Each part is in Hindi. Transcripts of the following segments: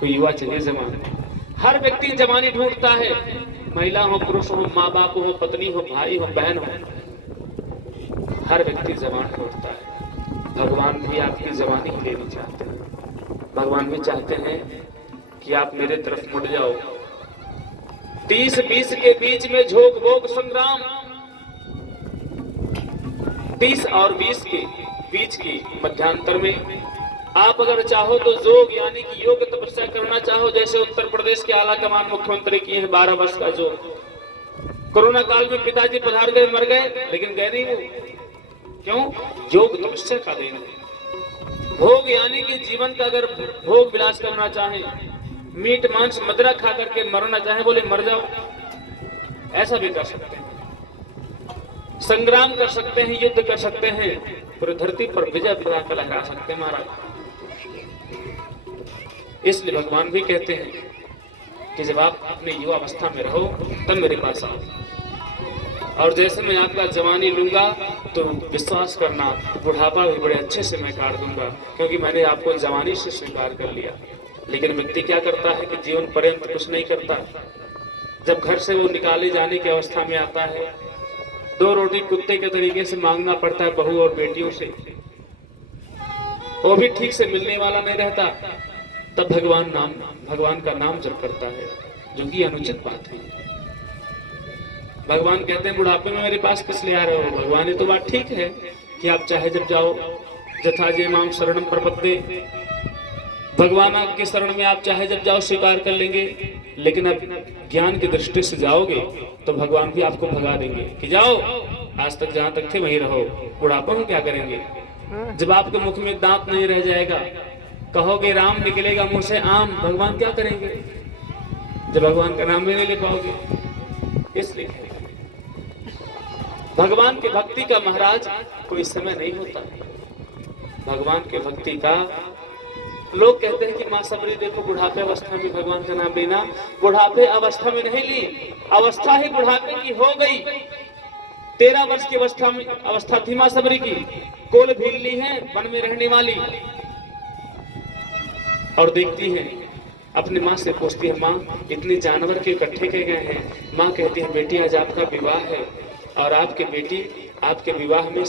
कोई युवा चाहिए जवान। हर व्यक्ति जवानी ढूंढता है, महिला हो, पुरुष हो, माँ बाप हो, पत्नी हो, भाई हो, बहन हो, हर व्यक्ति जवान ढूंढता है। भगवान भी आपकी जवानी ही लेनी चाहते हैं। भगवान भी चाहते हैं कि आप मेरे तरफ मुड़ जाओ। 30-20 के बीच में झोंक भोग संग्राम, 30 और 20 के बीच की मध्यांतर में आप अगर चाहो तो जोग यानी कि योग तपस्या करना चाहो, जैसे उत्तर प्रदेश के आला कमान मुख्यमंत्री किए हैं 12 वर्ष का जोग। कोरोना काल में पिताजी पधार गए, मर गए, लेकिन गए नहीं वो। क्यों? योग तपस्या का देन है। भोग यानी कि जीवन का अगर भोग विलास करना चाहे, मीट मांस मदिरा खा करके मरना चाहे, बोले मर जाओ, ऐसा भी कर सकते हैं। संग्राम कर सकते हैं, युद्ध कर सकते हैं, पूरी धरती पर विजय पताका लहरा सकते हैं महाराज। इसलिए भगवान भी कहते हैं कि जब आप अपने युवा अवस्था में रहो तब मेरे पास आओ, और जैसे मैं आपका जवानी लूंगा तो विश्वास करना बुढ़ापा भी बड़े अच्छे से मैं काट दूंगा, क्योंकि मैंने आपको जवानी से स्वीकार कर लिया। लेकिन व्यक्ति क्या करता है कि जीवन पर्यंत कुछ नहीं करता। जब घर से वो निकाले जाने की अवस्था में आता है, 2 रोटी कुत्ते के तरीके से मांगना पड़ता है बहू और बेटियों से, वो भी ठीक से मिलने वाला नहीं रहता, तब भगवान का नाम जप करता है, जो कि अनुचित बात है। भगवान कहते हैं बुढ़ापे में मेरे पास किस लिए आ रहे हो? भगवान, ये तो बात ठीक है कि आप चाहे जब जाओ, जथा जे माम शरणम प्रपद्ये, भगवान आपके शरण में आप चाहे जब जाओ स्वीकार कर लेंगे, लेकिन अब ज्ञान की दृष्टि से जाओगे तो भगवान भी आपको भगा देंगे कि जाओ, आज तक जहां तक थे वहीं रहो। बुढ़ापा में क्या करेंगे? जब आपके मुख में दांत नहीं रह जाएगा, कहोगे राम, निकलेगा मुंह से आम, भगवान क्या करेंगे? जब भगवान का नाम भी नहीं ले पाओगे। इसलिए भगवान की भक्ति का महाराज कोई समय नहीं होता। भगवान की भक्ति का लोग कहते हैं कि माँ सबरी देखो बुढ़ापे अवस्था में भगवान का नाम लेना, बुढ़ापे अवस्था में नहीं ली, अवस्था ही बुढ़ापे की हो गई। 13 वर्ष की अवस्था थी माँ सबरी की, कोल भील ली है वन में रहने वाली, और देखती है अपनी माँ से पूछती है, माँ इतने जानवर के इकट्ठे किए गए हैं। माँ कहती है बेटी आज आपका विवाह है, और आपके बेटी आपके विवाह में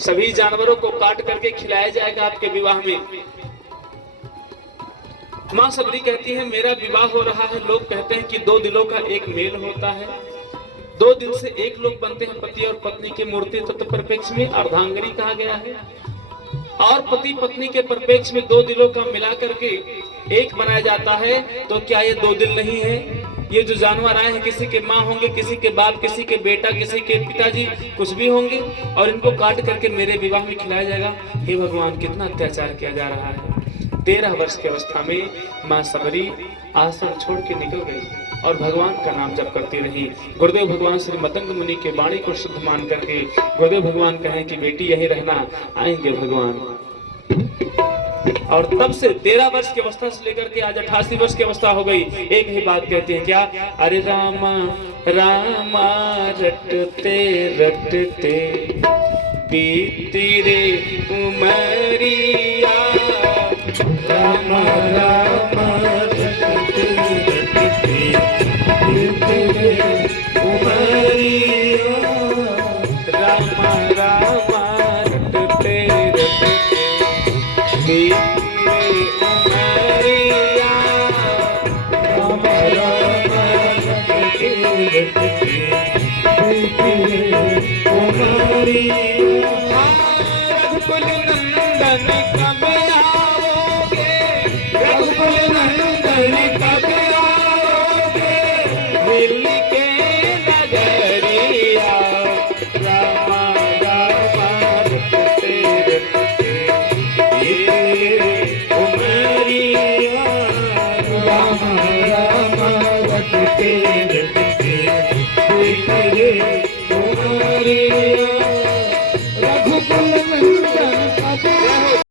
सभी जानवरों को काट करके खिलाया जाएगा आपके विवाह में। माँ सबरी कहती है मेरा विवाह हो रहा है, लोग कहते हैं कि 2 दिलों का एक मेल होता है, 2 दिल से एक लोग बनते हैं। पति और पत्नी के मूर्ति तत्व परिप्रेक्ष्य में अर्धांगिनी कहा गया है, और पति पत्नी के परिप्रेक्ष्य में 2 दिलों का मिला करके एक बनाया जाता है। तो क्या ये 2 दिल नहीं है? ये जो जानवर आए हैं, किसी के माँ होंगे, किसी के बाप, किसी के बेटा, किसी के पिताजी, कुछ भी होंगे, और इनको काट करके मेरे विवाह में खिलाया जाएगा। हे भगवान, कितना अत्याचार किया जा रहा है। 13 वर्ष की अवस्था में माँ सबरी आश्रम छोड़ के निकल गई और भगवान का नाम जप करती रही। गुरुदेव भगवान श्री मतंग मुनि के वाणी को शुद्ध मान करके गुरुदेव भगवान कहें कि बेटी यही रहना, आएंगे भगवान। और तब से 13 वर्ष की अवस्था से लेकर के आज 88 वर्ष की अवस्था हो गई। एक ही बात कहते हैं, क्या? अरे रामा रामा रटते रटते बीती रे उमरिया, रामा रामा रटते रटते बीती रे उमरिया, रामा रामा रटते रटते बीती रघुकुल नंदन कब आओगे, रघुकुल नंदन कब आओगे, मिल के नगरिया, रामा रामा रटते रटते उमरिया, रामा रामा रटते